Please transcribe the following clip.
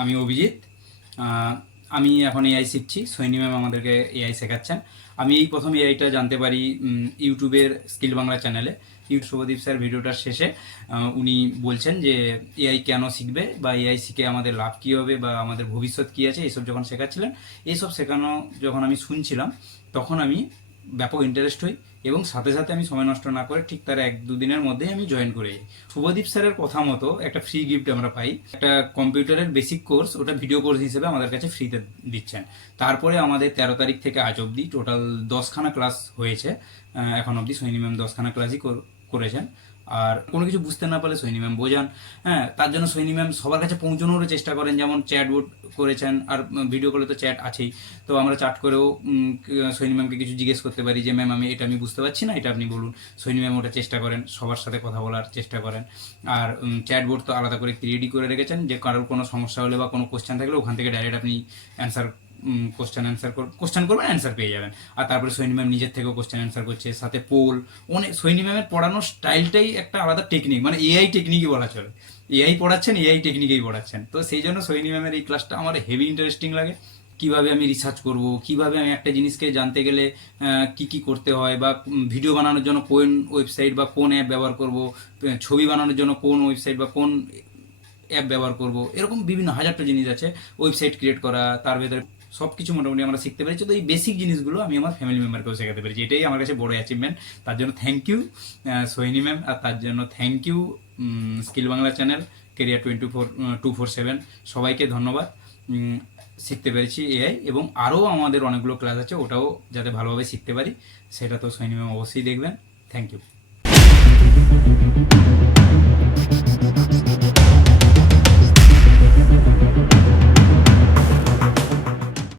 আমি অভিজিৎ। আমি এখন এআই শিখছি। সৈনী ম্যাম আমাদেরকে এআই শেখাচ্ছেন। আমি এই প্রথম এআইটা জানতে পারি ইউটিউবের স্কিল বাংলা চ্যানেলে। ইউটিউব শুভদীপ স্যার ভিডিওটার শেষে উনি বলছেন যে এআই কেন শিখবে বা এআই শিখে আমাদের লাভ কী হবে বা আমাদের ভবিষ্যৎ কী আছে এইসব যখন শেখাচ্ছিলেন এইসব শেখানো যখন আমি শুনছিলাম, তখন আমি ব্যাপক ইন্টারেস্ট হই। এবং সাথে সাথে আমি সময় নষ্ট না করে ঠিক তার এক দুদিনের মধ্যেই আমি জয়েন করে যাই শুভদীপ স্যারের কথা মতো একটা ফ্রি গিফট আমরা পাই। একটা কম্পিউটারের বেসিক কোর্স ওটা ভিডিও কোর্স হিসেবে আমাদের কাছে ফ্রিতে দিচ্ছেন। তারপরে আমাদের তেরো তারিখ থেকে আজ অবধি টোটাল দশখানা ক্লাস হয়েছে। এখন অবধি সৈনী ম্যাম দশখানা ক্লাসই কর- করেছেন। আর কোনো কিছু বুঝতে না পারলে সৈনী ম্যাম বোঝান। হ্যাঁ তার জন্য সৈনী ম্যাম সবার কাছে পৌঁছানোরও চেষ্টা করেন। যেমন চ্যাট বোর্ড করেছেন, আর ভিডিও কলে তো চ্যাট আছেই। তো আমরা চ্যাট করেও সৈনী ম্যামকে কিছু জিজ্ঞেস করতে পারি যে ম্যাম আমি এটা আমি বুঝতে পারছি না, এটা আপনি বলুন। সৈনী ম্যাম ওটা চেষ্টা করেন, সবার সাথে কথা বলার চেষ্টা করেন। আর চ্যাটবোর্ড তো আলাদা করে রেডি করে রেখেছেন, যে কারোর কোনো সমস্যা হলে বা কোনো কোশ্চেন থাকলে ওখান থেকে ডাইরেক্ট আপনি অ্যান্সার কোশ্চেন অ্যান্সার কোশ্চেন করবেন অ্যান্সার পেয়ে যাবেন। আর তারপরে সৈনী ম্যাম নিজের থেকেও কোশ্চেন অ্যান্সার করছে, সাথে পোল অনেক সৈনী ম্যামের পড়ানোর স্টাইলটাই একটা আলাদা টেকনিক মানে এআই টেকনিকই বলা চলে। এআই পড়াচ্ছেন এআই টেকনিকেই পড়াচ্ছেন। তো সেই জন্য সৈনী ম্যামের এই ক্লাসটা আমার হেভি ইন্টারেস্টিং লাগে। কীভাবে আমি রিসার্চ করব? কীভাবে আমি একটা জিনিসকে জানতে গেলে কি কি করতে হয়? বা ভিডিও বানানোর জন্য কোন ওয়েবসাইট বা কোন অ্যাপ ব্যবহার করব? ছবি বানানোর জন্য কোন ওয়েবসাইট বা কোন অ্যাপ ব্যবহার করব? এরকম বিভিন্ন হাজারটা জিনিস আছে ওয়েবসাইট ক্রিয়েট করা, তার ভেতরে সব কিছু মোটামুটি আমরা শিখতে পেরেছি। তো এই বেসিক জিনিসগুলো আমি আমার ফ্যামিলি মেম্বারকেও শেখাতে পেরেছি। এটাই আমার কাছে বড় অ্যাচিভমেন্ট তার জন্য থ্যাংক ইউ সোহিনী ম্যাম আর তার জন্য thank you skill Bangla channel career twenty four two four seven সবাইকে ধন্যবাদ। শিখতে পেরেছি এআই এবং আরও আমাদের অনেকগুলো ক্লাস আছে, ওটাও যাতে ভালোভাবে শিখতে পারি, সেটা তো সৈনিক অবশ্যই দেখবেন। Thank you